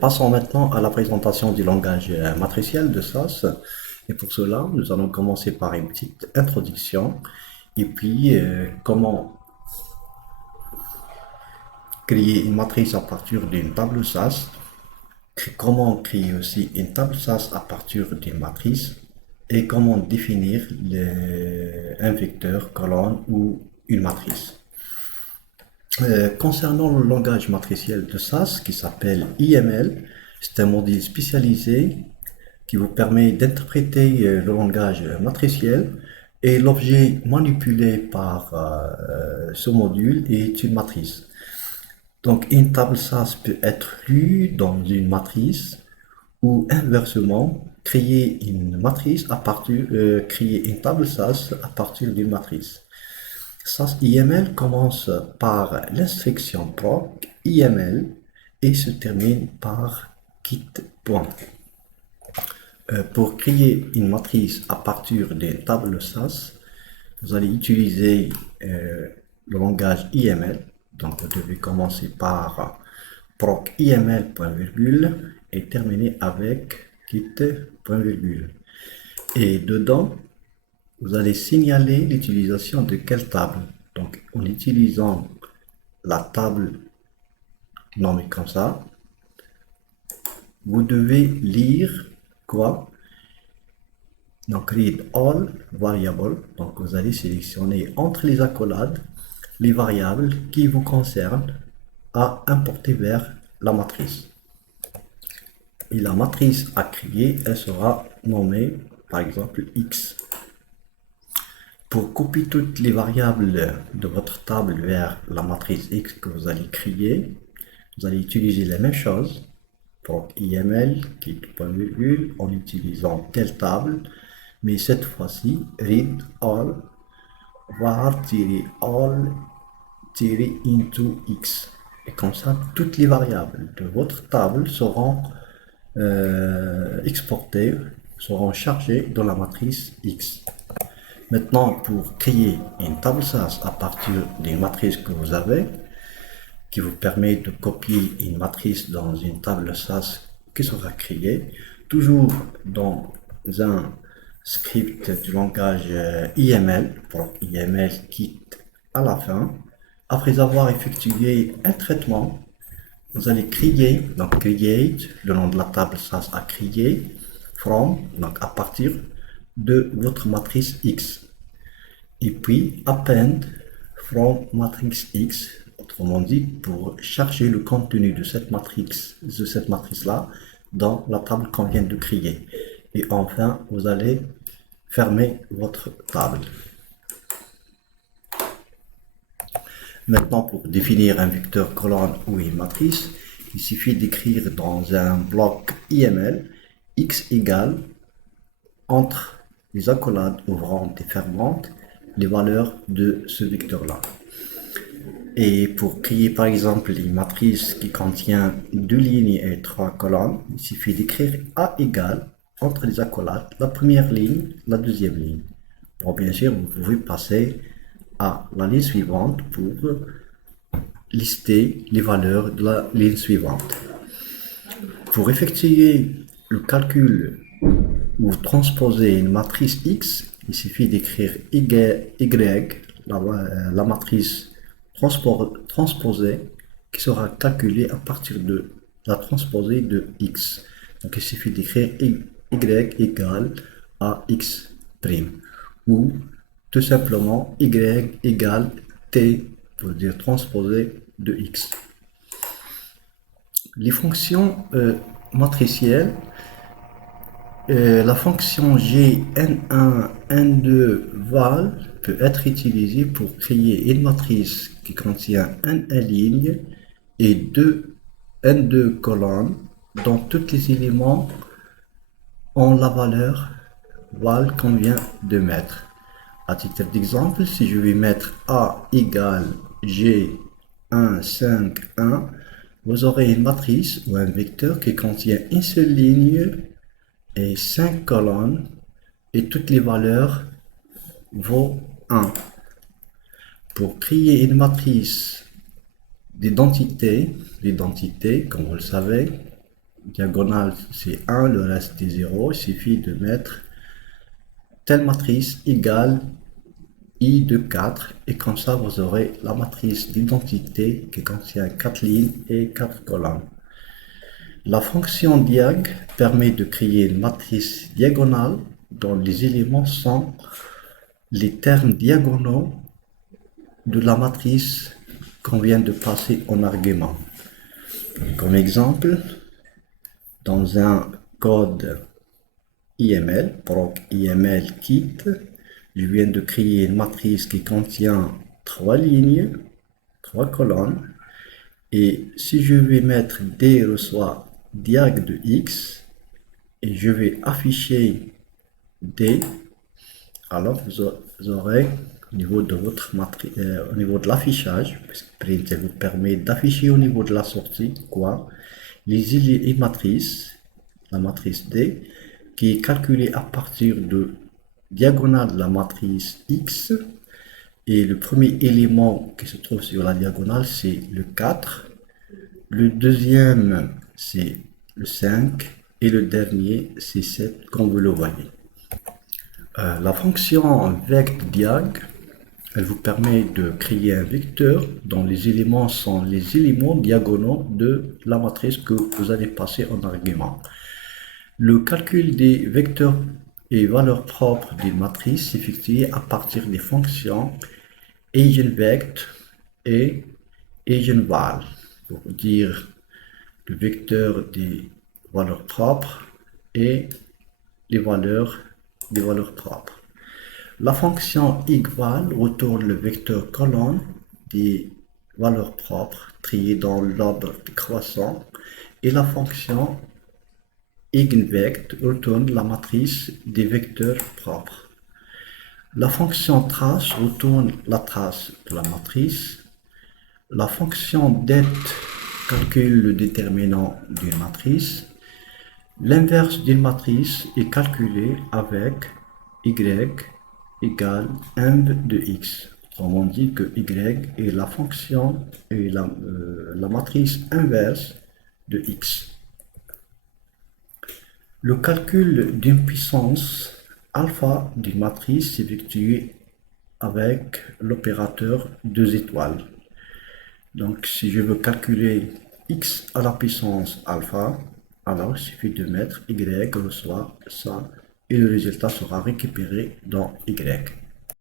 Passons maintenant à la présentation du langage matriciel de SAS. Et pour cela, nous allons commencer par une petite introduction et puis comment créer une matrice à partir d'une table SAS, comment créer aussi une table SAS à partir d'une matrice et comment définir un vecteur, colonne ou une matrice. Concernant le langage matriciel de SAS qui s'appelle IML, c'est un module spécialisé qui vous permet d'interpréter le langage matriciel et l'objet manipulé par ce module est une matrice. Donc une table SAS peut être lue dans une matrice ou inversement créer une matrice à partir créer une table SAS à partir d'une matrice. SAS IML commence par l'instruction proc IML et se termine par quitte point. Pour créer une matrice à partir des tables SAS, vous allez utiliser le langage IML. Donc vous devez commencer par proc IML point virgule et terminer avec quitte point virgule. Et dedans, vous allez signaler l'utilisation de quelle table. Donc en utilisant la table nommée comme ça, vous devez lire quoi? Donc read all variables. Donc vous allez sélectionner entre les accolades les variables qui vous concernent à importer vers la matrice. Et la matrice à créer, elle sera nommée par exemple X. Pour copier toutes les variables de votre table vers la matrice X que vous allez créer, vous allez utiliser la même chose pour IML, point virgule, en utilisant telle table, mais cette fois-ci, read all var-all-into x. Et comme ça, toutes les variables de votre table seront exportées, seront chargées dans la matrice X. Maintenant, pour créer une table SAS à partir des matrices que vous avez, qui vous permet de copier une matrice dans une table SAS qui sera créée, toujours dans un script du langage IML, pour IML quitte à la fin. Après avoir effectué un traitement, vous allez créer, donc create, le nom de la table SAS à créer, from, donc à partir de votre matrice X. Et puis append from matrix X, autrement dit, pour charger le contenu de cette matrice-là dans la table qu'on vient de créer. Et enfin, vous allez fermer votre table. Maintenant, pour définir un vecteur colonne ou une matrice, il suffit d'écrire dans un bloc IML x égale entre les accolades ouvrantes et fermantes les valeurs de ce vecteur-là. Et pour créer par exemple une matrice qui contient 2 lignes et 3 colonnes, il suffit d'écrire A égale entre les accolades la première ligne, la deuxième ligne. Bon, bien sûr, vous pouvez passer à la ligne suivante pour lister les valeurs de la ligne suivante. Pour effectuer le calcul ou transposer une matrice X, il suffit d'écrire Y, la matrice transposée qui sera calculée à partir de la transposée de X. Donc il suffit d'écrire Y égale à X', ou tout simplement Y égale T, pour dire transposée de X. Les fonctions matricielles, la fonction Gn1, N2, val peut être utilisée pour créer une matrice qui contient n lignes et n2 colonnes dont tous les éléments ont la valeur val qu'on vient de mettre. À titre d'exemple, si je vais mettre A égale G1, 5, 1, vous aurez une matrice ou un vecteur qui contient une seule ligne et 5 colonnes et toutes les valeurs vaut 1. Pour créer une matrice d'identité, comme vous le savez, diagonale c'est 1, le reste est 0. Il suffit de mettre telle matrice égale I de 4 et comme ça vous aurez la matrice d'identité qui contient 4 lignes et 4 colonnes. La fonction diag permet de créer une matrice diagonale dont les éléments sont les termes diagonaux de la matrice qu'on vient de passer en argument. Comme exemple, dans un code IML, proc IML kit, je viens de créer une matrice qui contient 3 lignes, 3 colonnes, et si je vais mettre D reçoit diag de X, et je vais afficher D, alors vous aurez au niveau de votre matrice, au niveau de l'affichage, parce que print vous permet d'afficher au niveau de la sortie quoi, les matrices, la matrice D, qui est calculée à partir de diagonale de la matrice X, et le premier élément qui se trouve sur la diagonale c'est le 4, le deuxième c'est le 5 et le dernier c'est 7 comme vous le voyez. La fonction vectdiag, elle vous permet de créer un vecteur dont les éléments sont les éléments diagonaux de la matrice que vous allez passer en argument. Le calcul des vecteurs et valeurs propres des matrices s'effectue à partir des fonctions eigenvect et eigenval, pour dire le vecteur des valeurs propres et les valeurs propres. La fonction equal retourne le vecteur colonne des valeurs propres triées dans l'ordre décroissant et la fonction eigenvect retourne la matrice des vecteurs propres. La fonction trace retourne la trace de la matrice. La fonction det calcule le déterminant d'une matrice. L'inverse d'une matrice est calculée avec y égale m de x. Autrement dit que y est la fonction et la matrice inverse de x. Le calcul d'une puissance alpha d'une matrice s'effectue avec l'opérateur 2 étoiles. Donc si je veux calculer x à la puissance alpha, alors il suffit de mettre y reçoit ça et le résultat sera récupéré dans y.